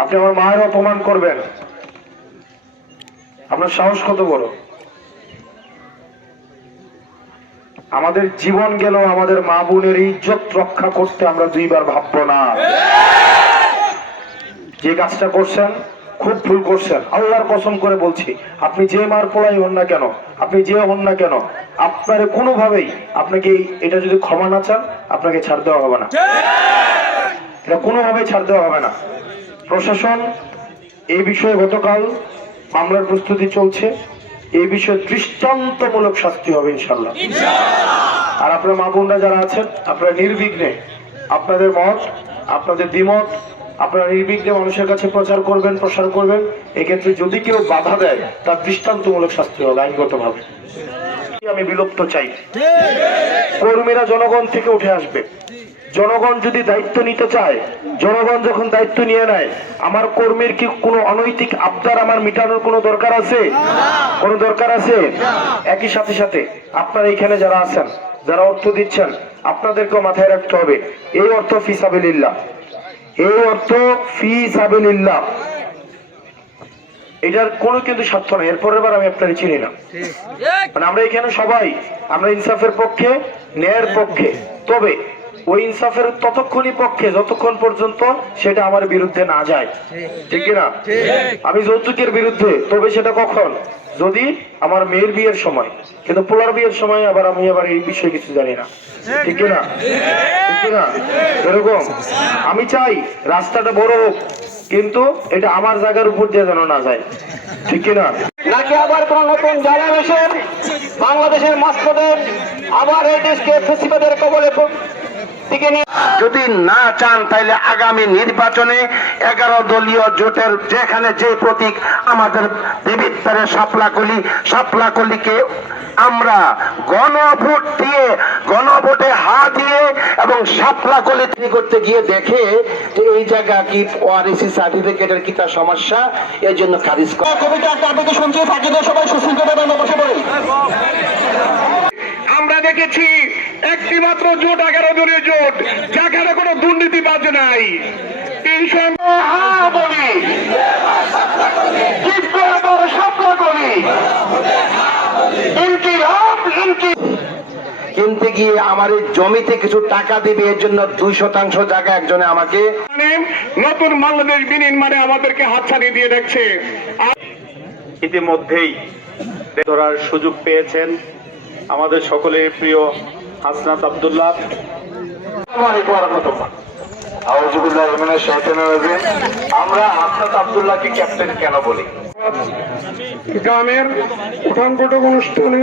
আপনি আমার মায়ের অপমান করবেন? আপনার সাহস কত বড়? আমাদের জীবন গেল, আমাদের মা বোনের ইজ্জত রক্ষা করতে আমরা দুইবার ভাববো না। যে কাজটা করছেন খুব ভুল করছেন, আল্লাহর কসম করে বলছি। আপনি যে মার পোলাই হন না কেন, আপনি যে হন না কেন, আপনার কোনোভাবেই আপনাকে এটা যদি ক্ষমা না চান, আপনাকে ছাড় দেওয়া হবে না। এটা কোনোভাবেই ছাড় দেওয়া হবে না। প্রশাসন এই বিষয়ে গতকাল মামলার প্রস্তুতি চলছে, এই বিষয়ে দৃষ্টান্তমূলক শাস্তি হবে ইনশাল্লাহ। আর আপনার মা বোনরা যারা আছেন, আপনারা নির্বিঘ্নে আপনাদের মত, আপনাদের দ্বিমত আপনারা নির্বিঘ্নে মানুষের কাছে প্রচার করবেন, প্রসার করবেন। এক্ষেত্রে যদি কেউ বাধা দেয়, তার দৃষ্টান্তমূলক শাস্তি হবে আইনগতভাবে। আমি বিলুপ্ত চাই। কর্মীরা জনগণ থেকে উঠে আসবে। জনগণ যদি দায়িত্ব নিতে চায়, জনগণ যখন দায়িত্ব নিয়ে নেয়, আমার কর্মীর কি কোনো অনৈতিক আবদার আমার মিটানোর কোনো দরকার আছে? কোনো দরকার আছে? একই সাথে সাথে আপনারা এখানে যারা আছেন, যারা অর্থ দিচ্ছেন, আপনাদেরকেও মাথায় রাখতে হবে, এই অর্থ ফি সাবিলিল্লাহ, এই অর্থ ফি সাবিলিল্লাহ, এটার কোনো কিন্তু স্বার্থ নাই। এরপরের বার আমি আপনাদের চিনি না, মানে আমরা এখানে সবাই আমরা ইনসাফের পক্ষে, ন্যায়ের পক্ষে। তবে ওই ইনসাফের ততক্ষণই পক্ষে যতক্ষণ পর্যন্ত সেটা আমার বিরুদ্ধে না যায়, ঠিক না? আমি যৌতুকের বিরুদ্ধে, তবে সেটা কখন? যদি আমার মেয়ের বিয়ের সময়, কিন্তু পোলার বিয়ের সময় আবার আমি আবার এই বিষয়ে কিছু জানি না, ঠিক না? ঠিক না? এরকম আমি চাই রাস্তাটা বড় হোক, কিন্তু এটা আমার জায়গার উপর দিয়ে যেন না যায়, ঠিক না? নাকি আবার কোন নতুন জ্বালা এসে বাংলাদেশের মাস্টারদের আবার এই দেশকে ফেসিবাদের কবলে যদি না চান, তাইলে আগামী নির্বাচনে 11 দলীয় জোটের যেখানে যে প্রতীক আমাদের দেবিত্তরের সাপলাকলিকে আমরা গণভোট দিয়ে, গণভোটে হা দিয়ে এবং সাপলাকলি করতে গিয়ে দেখে যে এই জায়গা কি ওআরএসি সার্টিফিকেটের কি তার সমস্যা, এর জন্য খারিজ করা। কবিতা আপনাকে শুনছি, ফাঁকিদের সবাই সুশৃঙ্খলভাবে বসে পড়ে। আমরা দেখেছি একটি মাত্র জোট 11 দলীয় জোট, যেখানে কোনো দুর্নীতিবাজ নাই। কিনতে গিয়ে আমার এই জমিতে কিছু টাকা দিবে, এর জন্য 2% জায়গা একজনে আমাকে নতুন বাংলাদেশ বিনির্মাণে আমাদেরকে হাতছানি দিয়ে দেখছে। ইতিমধ্যেই ধরার সুযোগ পেয়েছেন আমাদের সকলের প্রিয় হাসনাত আব্দুল্লাহ। আমরা হাসনাত আব্দুল্লাহকে ক্যাপ্টেন কেন বলি? গ্রামের উঠান বৈঠক অনুষ্ঠানে